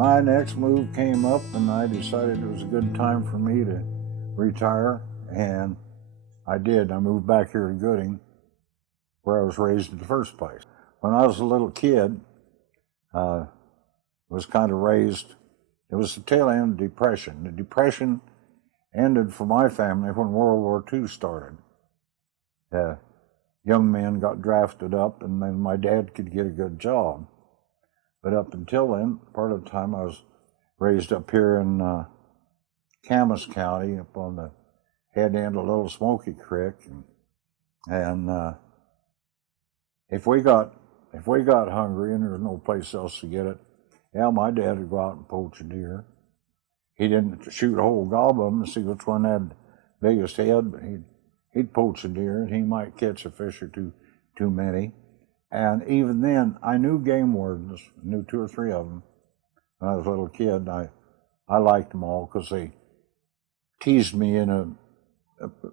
my next move came up, and I decided it was a good time for me to retire, and I did. I moved back here to Gooding, where I was raised in the first place. When I was a little kid, was kind of raised, it was the tail end of the Depression. The Depression ended for my family when World War II started. Young men got drafted up, and then my dad could get a good job. But up until then, part of the time I was raised up here in Camas County, up on the head end of Little Smoky Creek, and if we got hungry and there was no place else to get it, yeah, my dad would go out and poach a deer. He didn't shoot a whole gob of them to see which one had the biggest head, but he'd poach a deer, and he might catch a fish or too many. And even then, I knew game wardens, knew 2 or 3 of them. When I was a little kid, I liked them all because they teased me in a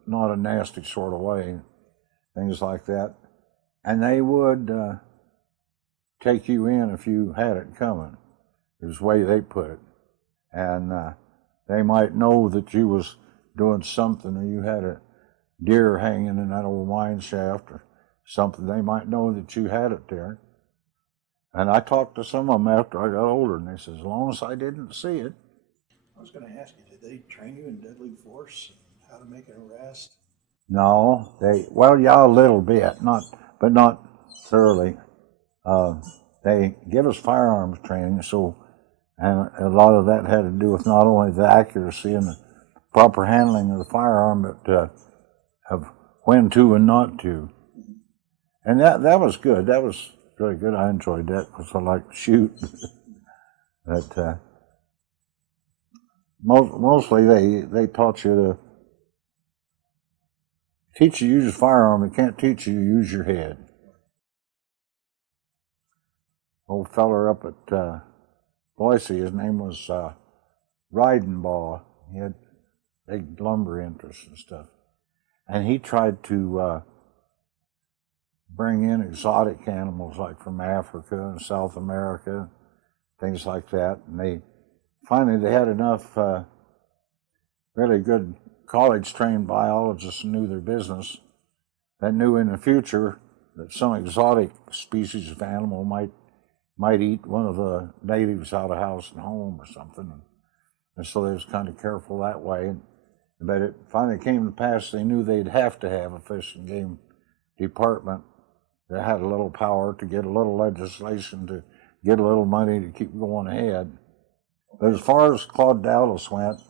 not a nasty sort of way, things like that. And they would take you in if you had it coming, is the way they put it. And they might know that you was doing something, or you had a deer hanging in that old mine shaft or something. They might know that you had it there. And I talked to some of them after I got older, and they said, as long as I didn't see it. I was going to ask you, did they train you in deadly force and how to make an arrest? No, well, yeah, a little bit, but not thoroughly. They give us firearms training, and a lot of that had to do with not only the accuracy and the proper handling of the firearm, but of when to and not to. And that was good. That was really good. I enjoyed that because I like to shoot. But mostly they taught you to teach you to use a firearm. They can't teach you to use your head. Old feller up at Boise, his name was Ridenbaugh. He had big lumber interests and stuff. And he tried to bring in exotic animals like from Africa and South America, things like that. And they had enough really good college-trained biologists who knew their business that knew in the future that some exotic species of animal might eat one of the natives out of house and home or something. And so they was kind of careful that way. But it finally came to pass they knew they'd have to have a fish and game department that had a little power to get a little legislation, to get a little money to keep going ahead. But as far as Claude Dallas went,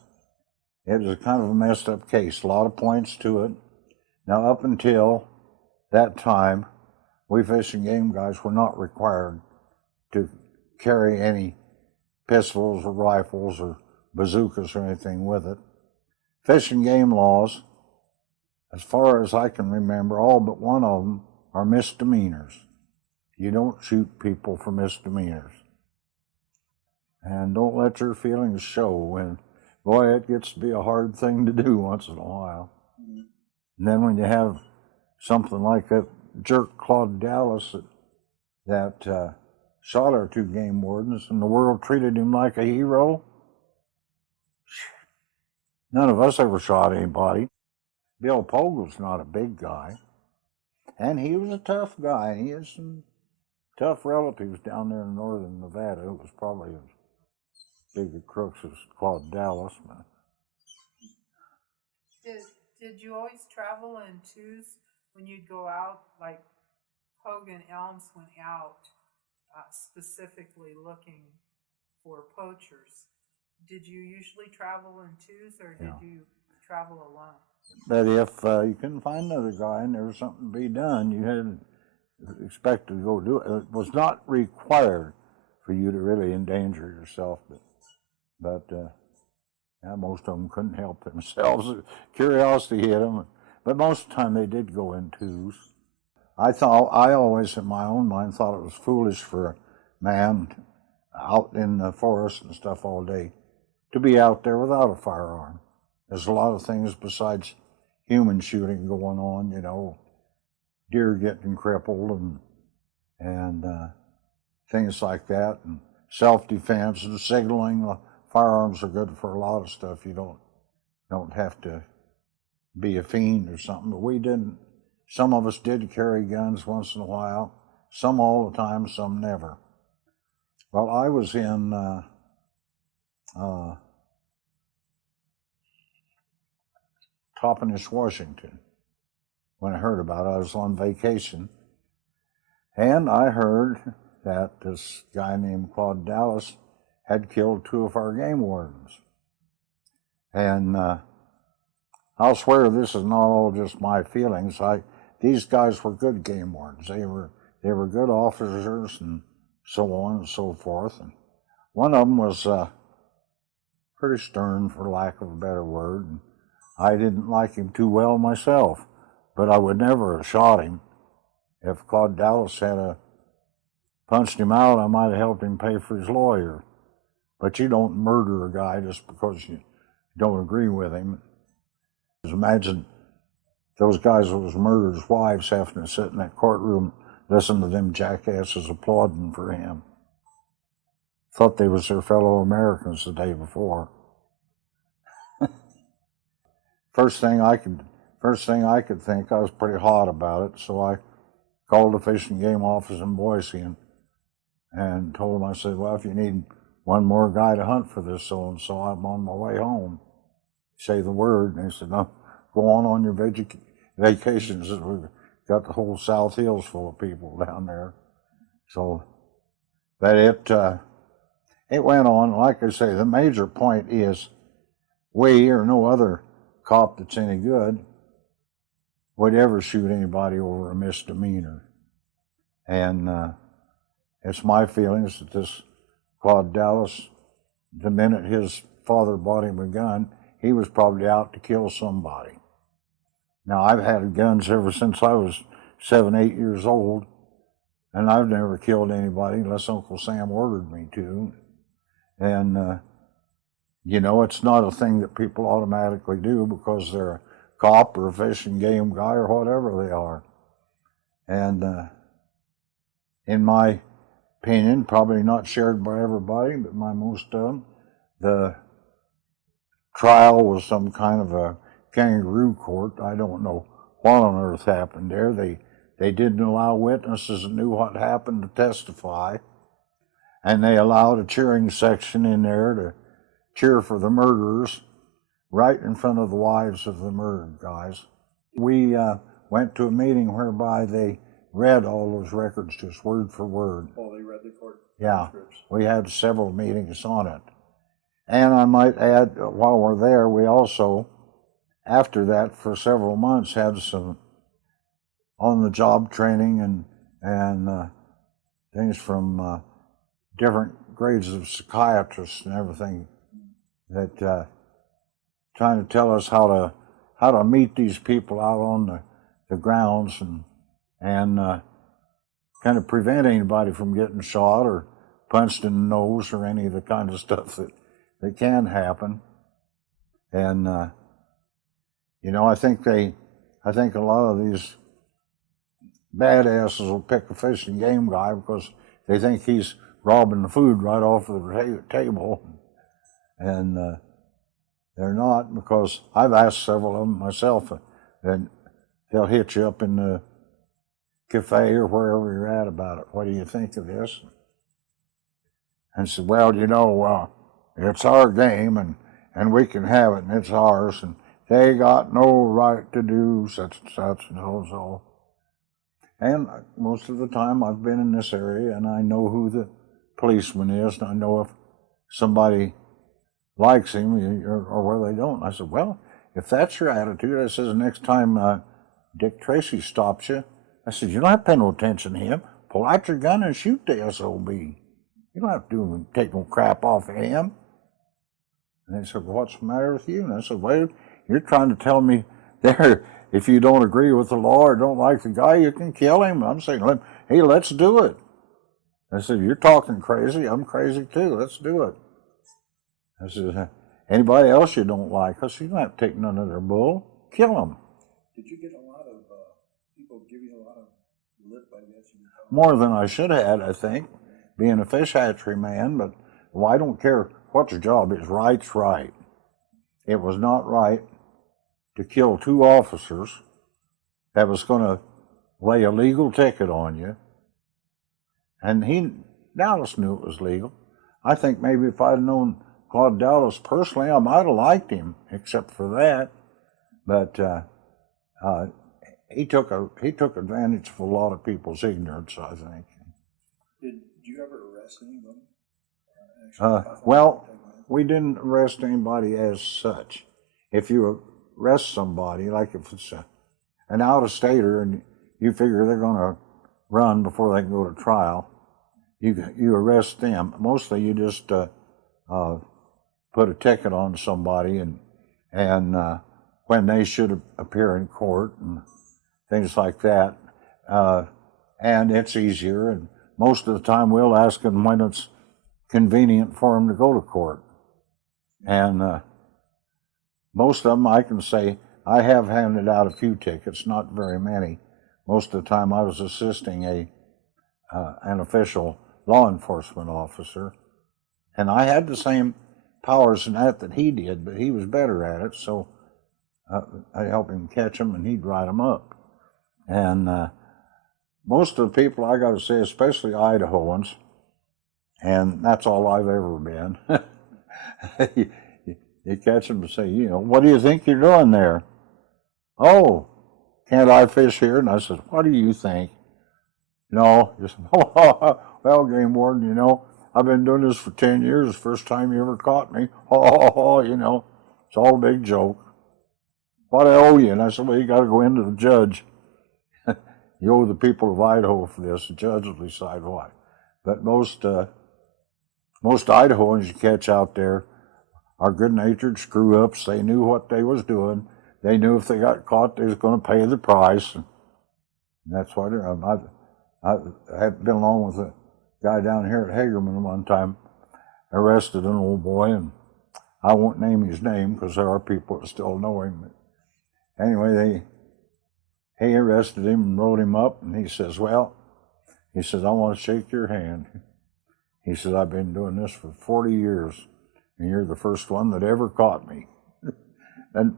it was kind of a messed up case, a lot of points to it. Now, up until that time, we fish and game guys were not required to carry any pistols or rifles or bazookas or anything with it. Fish and game laws, as far as I can remember, all but one of them are misdemeanors. You don't shoot people for misdemeanors. And don't let your feelings show when, boy, it gets to be a hard thing to do once in a while. And then when you have something like that jerk Claude Dallas that shot our 2 game wardens, and the world treated him like a hero. None of us ever shot anybody. Bill Pogle's not a big guy, and he was a tough guy. He had some tough relatives down there in northern Nevada. It was probably as big a crooks as Claude Dallas. Did you always travel in 2s when you'd go out, like Hogan Elms went out specifically looking for poachers? Did you usually travel in 2s, or did you travel alone? But if you couldn't find another guy and there was something to be done, you had to expect to go do it. It was not required for you to really endanger yourself, but yeah, most of them couldn't help themselves. Curiosity hit them, but most of the time they did go in 2s. I always, in my own mind, thought it was foolish for a man out in the forest and stuff all day to be out there without a firearm. There's a lot of things besides human shooting going on, you know, deer getting crippled and things like that, and self-defense and signaling. Firearms are good for a lot of stuff. You don't have to be a fiend or something, but we didn't. Some of us did carry guns once in a while, some all the time, some never. Well, I was in Toppenish, Washington, when I heard about it. I was on vacation, and I heard that this guy named Claude Dallas had killed 2 of our game wardens. And I'll swear this is not all just my feelings. These guys were good game wardens. They were good officers and so on and so forth. And one of them was pretty stern, for lack of a better word. And I didn't like him too well myself, but I would never have shot him. If Claude Dallas had punched him out, I might have helped him pay for his lawyer. But you don't murder a guy just because you don't agree with him. Just imagine those guys that was murdered, wives having to sit in that courtroom, listen to them jackasses applauding for him. Thought they was their fellow Americans the day before. First thing I could think, I was pretty hot about it, so I called the Fish and Game office in Boise and told them, I said, well, if you need one more guy to hunt for this so-and-so, I'm on my way home. Say the word. And he said, no, go on your vacations. We've got the whole South Hills full of people down there. So, but it went on. Like I say, the major point is we, or no other cop that's any good, would ever shoot anybody over a misdemeanor. And it's my feelings that this Claude Dallas, the minute his father bought him a gun, he was probably out to kill somebody. Now, I've had guns ever since I was 7, 8 years old, and I've never killed anybody unless Uncle Sam ordered me to. And, you know, it's not a thing that people automatically do because they're a cop or a fish and game guy or whatever they are. And in my opinion, probably not shared by everybody, but by most of them, the trial was some kind of a kangaroo court. I don't know what on earth happened there. They didn't allow witnesses that knew what happened to testify, and they allowed a cheering section in there to cheer for the murderers right in front of the wives of the murdered guys. We went to a meeting whereby they read all those records just word for word. Oh, they read the court transcripts. We had several meetings on it. And I might add, while we're there, we also, after that, for several months, had some on-the-job training and things from different grades of psychiatrists and everything that trying to tell us how to meet these people out on the grounds and kind of prevent anybody from getting shot or punched in the nose or any of the kind of stuff that can happen. And you know, I think a lot of these badasses will pick a fish and game guy because they think he's robbing the food right off the table, and they're not, because I've asked several of them myself, and they'll hit you up in the cafe or wherever you're at about it. What do you think of this? And said, well, you know, it's our game, and we can have it, and it's ours, and they got no right to do such and such and so. And most of the time I've been in this area, and I know who the policeman is, and I know if somebody likes him or whether they don't. I said, well, if that's your attitude, I said, next time Dick Tracy stops you, I said, you don't have to pay no attention to him. Pull out your gun and shoot the SOB. You don't have to take no crap off of him. And they said, well, what's the matter with you? And I said, well, you're trying to tell me there, if you don't agree with the law or don't like the guy, you can kill him. I'm saying, hey, let's do it. I said, you're talking crazy. I'm crazy too. Let's do it. I said, anybody else you don't like? I said, you don't have to take none of their bull. Kill them. Did you get a lot of people giving a lot of lip, I guess? More than I should have had, I think. being a fish hatchery man, but well, I don't care what your job is. Right's right. It was not right to kill 2 officers that was going to lay a legal ticket on you. And Dallas knew it was legal. I think maybe if I'd known Claude Dallas personally, I might have liked him, except for that. But he took advantage of a lot of people's ignorance, I think. Did you ever arrest anybody? Well, we didn't arrest anybody as such. If you arrest somebody, like if it's an out-of-stater and you figure they're going to run before they can go to trial, you arrest them. Mostly you just put a ticket on somebody and when they should appear in court and things like that. And it's easier, and most of the time we'll ask them when it's convenient for them to go to court. And most of them I can say, I have handed out a few tickets, not very many. Most of the time I was assisting an official law enforcement officer, and I had the same powers in that he did, but he was better at it, so I helped him catch them and he'd write them up. And most of the people, I got to say, especially Idahoans, and that's all I've ever been, you catch them and say, what do you think you're doing there? Oh, can't I fish here? And I said, what do you think? No, just, well, game warden, I've been doing this for 10 years, first time you ever caught me. It's all a big joke. What I owe you? And I said, well, you got to go into the judge. You owe the people of Idaho for this. The judge will decide why. But most Idahoans you catch out there are good-natured screw-ups. They knew what they was doing. They knew if they got caught, they was going to pay the price. And that's why I had been along with a guy down here at Hagerman one time, arrested an old boy, and I won't name his name because there are people that still know him. But anyway, he arrested him and wrote him up, and he says, I want to shake your hand. He says, I've been doing this for 40 years, and you're the first one that ever caught me. And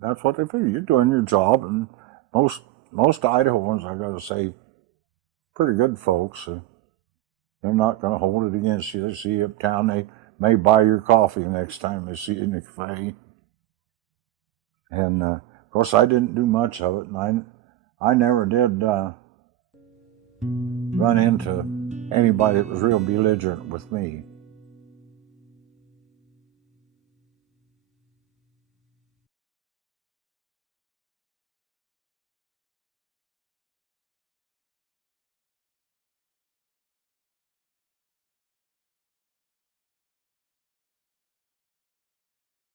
that's what they figure. You're doing your job, and most Idahoans, I got to say, pretty good folks. They're not going to hold it against you. They see you uptown, they may buy your coffee next time they see you in the cafe. And of course, I didn't do much of it, and I never did run into anybody that was real belligerent with me.